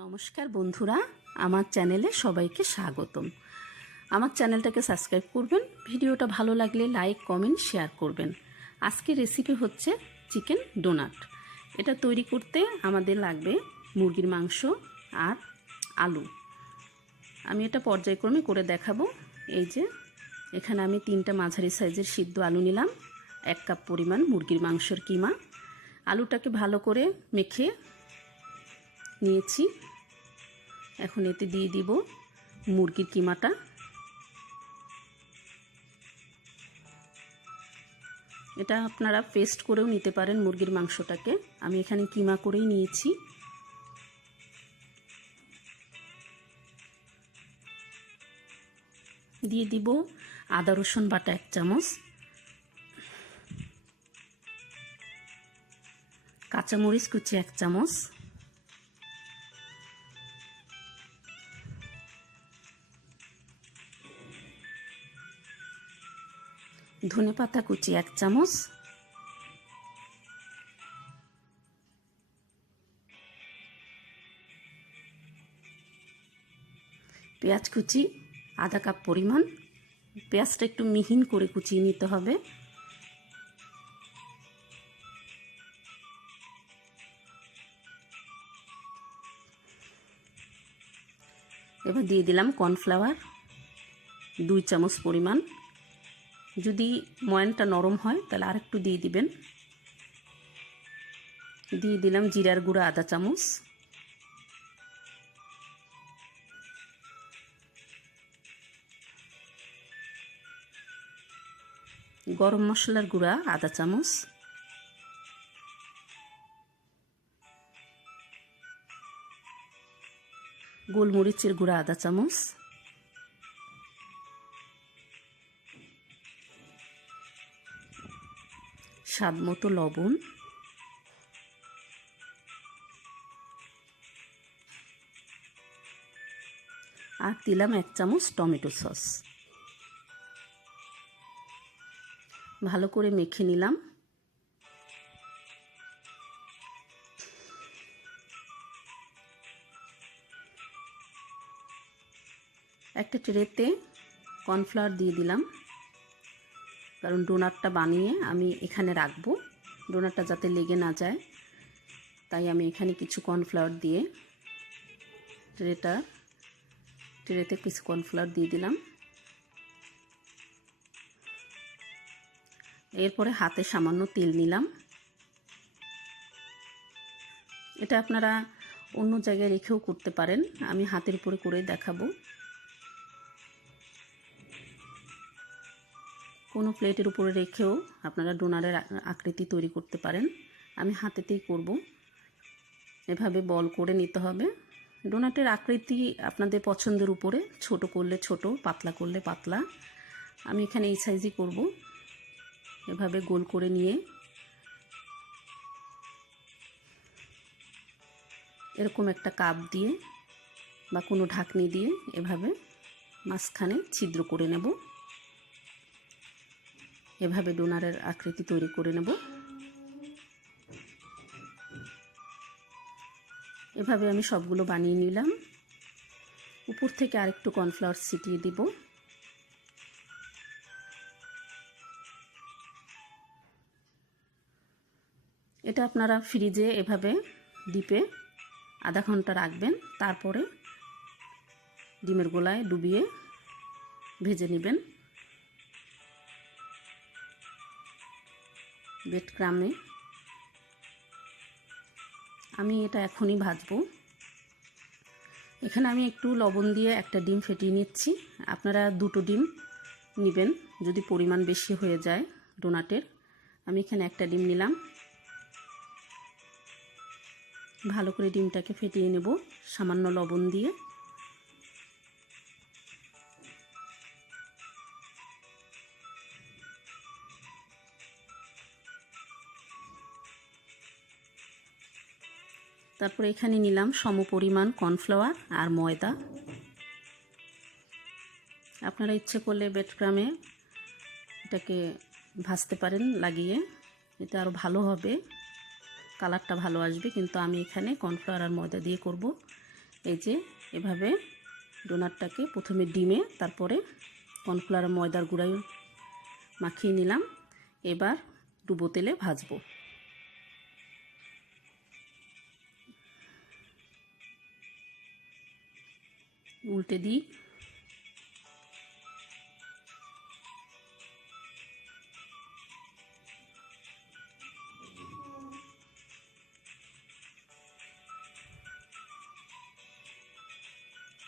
নমস্কার বন্ধুরা, আমার চ্যানেলে সবাইকে স্বাগতম। আমার চ্যানেলটাকে সাবস্ক্রাইব করবেন, ভিডিওটা ভালো লাগলে লাইক কমেন্ট শেয়ার করবেন। আজকের রেসিপি হচ্ছে চিকেন ডোনাট। এটা তৈরি করতে আমাদের লাগবে মুরগির মাংস আর আলু। আমি এটা পর্যায়ক্রমে করে দেখাবো। এই যে এখানে আমি 3টা মাঝারি সাইজের সিদ্ধ আলু নিলাম, 1 কাপ পরিমাণ মুরগির মাংসের কিমা। আলুটাকে ভালো করে মেখে নিয়েছি। এখন এতে দিয়ে দিব মুরগির কিমাটা। এটা আপনারা পেস্ট করেও নিতে পারেন মুরগির মাংসটাকে, আমি এখানে কিমা করেই নিয়েছি। দিয়ে দিব আদা রসুন বাটা 1 চামচ, কাঁচামরিচ কুচি 1 চামচ, ধনেপাতা কুচি 1 চামচ, পেঁয়াজ কুচি আধা কাপ পরিমাণ। পেঁয়াজটা একটু মিহিন করে কুচিয়ে নিতে হবে। এবার দিয়ে দিলাম কর্নফ্লাওয়ার 2 চামচ পরিমাণ। যদি ময়ানটা নরম হয় তাহলে আরেকটু দিয়ে দিবেন। দিয়ে দিলাম জিরার গুঁড়া আধা চামচ, গরম মশলার গুঁড়া আধা চামচ, গোলমরিচের গুঁড়া আধা চামচ, স্বাদ মতো লবণ, আর দিলাম 1 চামচ টমেটো সস। ভালো করে মেখে নিলাম। একটা ট্রেতে কর্নফ্লাওয়ার দিয়ে দিলাম, কারণ ডোনাটটা বানিয়ে আমি এখানে রাখবো, ডোনাটটা যাতে লেগে না যায়, তাই আমি এখানে কিছু কর্নফ্লাওয়ার দিয়ে ট্রেতে কিছু কর্নফ্লাওয়ার দিয়ে দিলাম। এরপরে হাতে সামান্য তেল নিলাম। এটা আপনারা অন্য জায়গায় রেখেও করতে পারেন, আমি হাতের উপরে করে দেখাবো। কোনো প্লেটের উপরে রেখেও আপনারা ডোনাটের আকৃতি তৈরি করতে পারেন, আমি হাতেতেই করব। এভাবে বল করে নিতে হবে। ডোনাটের আকৃতি আপনাদের পছন্দের উপরে, ছোট করলে ছোট, পাতলা করলে পাতলা। আমি এখানে এই সাইজই করব। এভাবে গোল করে নিয়ে এরকম একটা কাপ দিয়ে বা কোনো ঢাকনি দিয়ে এভাবে মাঝখানে ছিদ্র করে নেব। এভাবে ডোনাটের আকৃতি তৈরি করে নেব। এভাবে আমি সবগুলো বানিয়ে নিলাম। উপর থেকে আরেকটু কর্নফ্লাওয়ার ছিটিয়ে দিব। এটা আপনারা ফ্রিজে এভাবে ডিপে আধা ঘন্টা রাখবেন, তারপরে ডিমের গোলায় ডুবিয়ে ভেজে নেবেন ব্রেড ক্রামে। আমি এটা এখনই ভাজবো। এখানে আমি একটু লবণ দিয়ে একটা ডিম ফেটিয়ে নিচ্ছি। আপনারা 2টো ডিম নেবেন যদি পরিমাণ বেশি হয়ে যায় ডোনাটের। আমি এখানে একটা ডিম নিলাম। ভালো করে ডিমটাকে ফেটিয়ে নেব সামান্য লবণ দিয়ে। তারপরে এখানে নিলাম সমপরিমাণ কর্নফ্লাওয়ার আর ময়দা। আপনারা ইচ্ছে করলে ব্রেড ক্রামে এটাকে ভাজতে পারেন লাগিয়ে, এতে আরও ভালো হবে, কালারটা ভালো আসবে। কিন্তু আমি এখানে কর্নফ্লাওয়ার আর ময়দা দিয়ে করব। এই যে এভাবে ডোনাটটাকে প্রথমে ডিমে তারপরে কর্নফ্লাওয়ার ময়দার গুঁড়ায় মাখিয়ে নিলাম। এবার ডুবো তেলে ভাজবো। উল্টে দিই।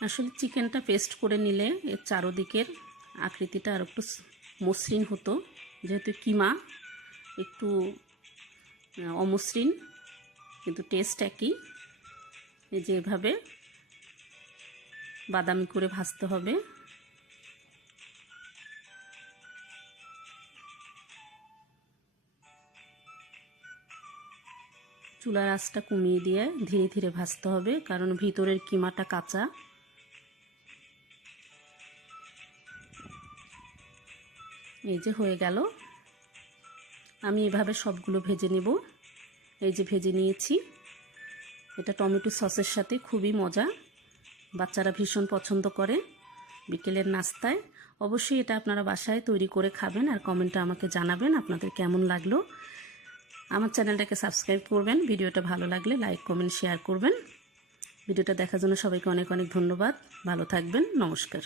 আসলে চিকেনটা পেস্ট করে নিলে এর চারদিকের আকৃতিটা আর একটু মসৃণ হতো, যেহেতু কিমা একটু অমসৃণ, কিন্তু টেস্ট একই। এই যে এভাবে বাদামি করে ভাজতে হবে। চুলার আঁচটা কমিয়ে দিয়ে ধীরে ধীরে ভাজতে হবে, কারণ ভিতরের কিমাটা কাঁচা। এই যে হয়ে গেল। আমি এভাবে সবগুলো ভেজে নেব। এই যে ভেজে নিয়েছি। এটা টমেটো সসের সাথে খুবই মজা, বাচ্চারা ভীষণ পছন্দ করে বিকেলের নাস্তায়। অবশ্যই এটা আপনারা বাসায় তৈরি করে খাবেন আর কমেন্টে আমাকে জানাবেন আপনাদের কেমন লাগলো। আমার চ্যানেলটাকে সাবস্ক্রাইব করবেন। ভিডিওটা ভালো লাগলে লাইক কমেন্ট শেয়ার করবেন। ভিডিওটা দেখার জন্য সবাইকে অনেক অনেক ধন্যবাদ। ভালো থাকবেন। নমস্কার।